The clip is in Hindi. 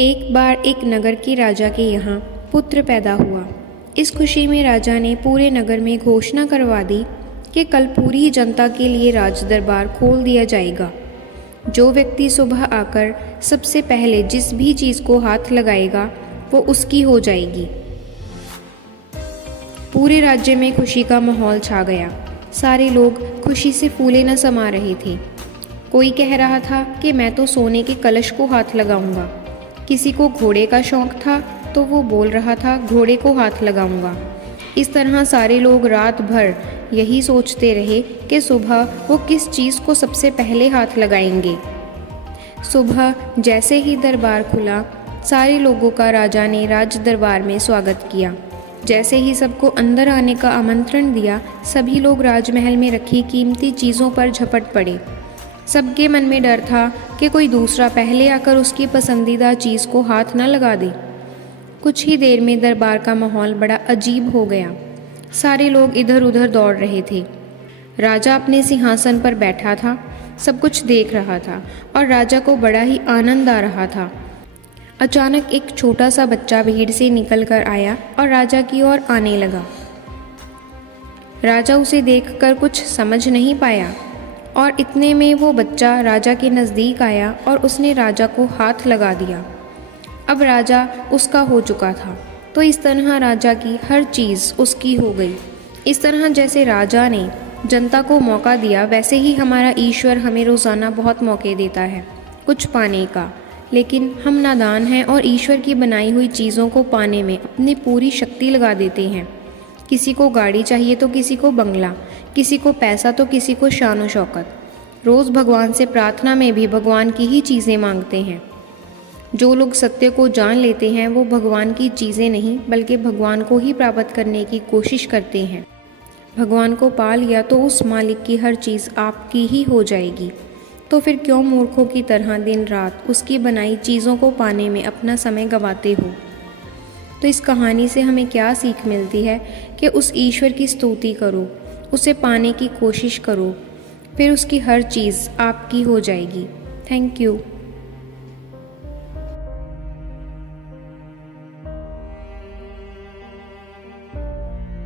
एक बार एक नगर के राजा के यहाँ पुत्र पैदा हुआ। इस खुशी में राजा ने पूरे नगर में घोषणा करवा दी कि कल पूरी जनता के लिए राज दरबार खोल दिया जाएगा। जो व्यक्ति सुबह आकर सबसे पहले जिस भी चीज़ को हाथ लगाएगा वो उसकी हो जाएगी। पूरे राज्य में खुशी का माहौल छा गया। सारे लोग खुशी से फूले न समा रहे थे। कोई कह रहा था कि मैं तो सोने के कलश को हाथ लगाऊंगा। किसी को घोड़े का शौक था तो वो बोल रहा था घोड़े को हाथ लगाऊंगा। इस तरह सारे लोग रात भर यही सोचते रहे कि सुबह वो किस चीज़ को सबसे पहले हाथ लगाएंगे। सुबह जैसे ही दरबार खुला, सारे लोगों का राजा ने राज दरबार में स्वागत किया। जैसे ही सबको अंदर आने का आमंत्रण दिया, सभी लोग राजमहल में रखी कीमती चीज़ों पर झपट पड़े। सबके मन में डर था कि कोई दूसरा पहले आकर उसकी पसंदीदा चीज़ को हाथ न लगा दे। कुछ ही देर में दरबार का माहौल बड़ा अजीब हो गया। सारे लोग इधर उधर दौड़ रहे थे। राजा अपने सिंहासन पर बैठा था, सब कुछ देख रहा था और राजा को बड़ा ही आनंद आ रहा था। अचानक एक छोटा सा बच्चा भीड़ से निकल कर आया और राजा की ओर आने लगा। राजा उसे देखकर कुछ समझ नहीं पाया और इतने में वो बच्चा राजा के नज़दीक आया और उसने राजा को हाथ लगा दिया। अब राजा उसका हो चुका था, तो इस तरह राजा की हर चीज़ उसकी हो गई। इस तरह जैसे राजा ने जनता को मौका दिया, वैसे ही हमारा ईश्वर हमें रोज़ाना बहुत मौके देता है कुछ पाने का, लेकिन हम नादान हैं और ईश्वर की बनाई हुई चीज़ों को पाने में अपनी पूरी शक्ति लगा देते हैं। किसी को गाड़ी चाहिए तो किसी को बंगला, किसी को पैसा तो किसी को शान और शौकत। रोज़ भगवान से प्रार्थना में भी भगवान की ही चीज़ें मांगते हैं। जो लोग सत्य को जान लेते हैं वो भगवान की चीज़ें नहीं बल्कि भगवान को ही प्राप्त करने की कोशिश करते हैं। भगवान को पा लिया तो उस मालिक की हर चीज़ आपकी ही हो जाएगी। तो फिर क्यों मूर्खों की तरह दिन रात उसकी बनाई चीज़ों को पाने में अपना समय गंवाते हो। तो इस कहानी से हमें क्या सीख मिलती है कि उस ईश्वर की स्तुति करो, उसे पाने की कोशिश करो, फिर उसकी हर चीज़ आपकी हो जाएगी। Thank you.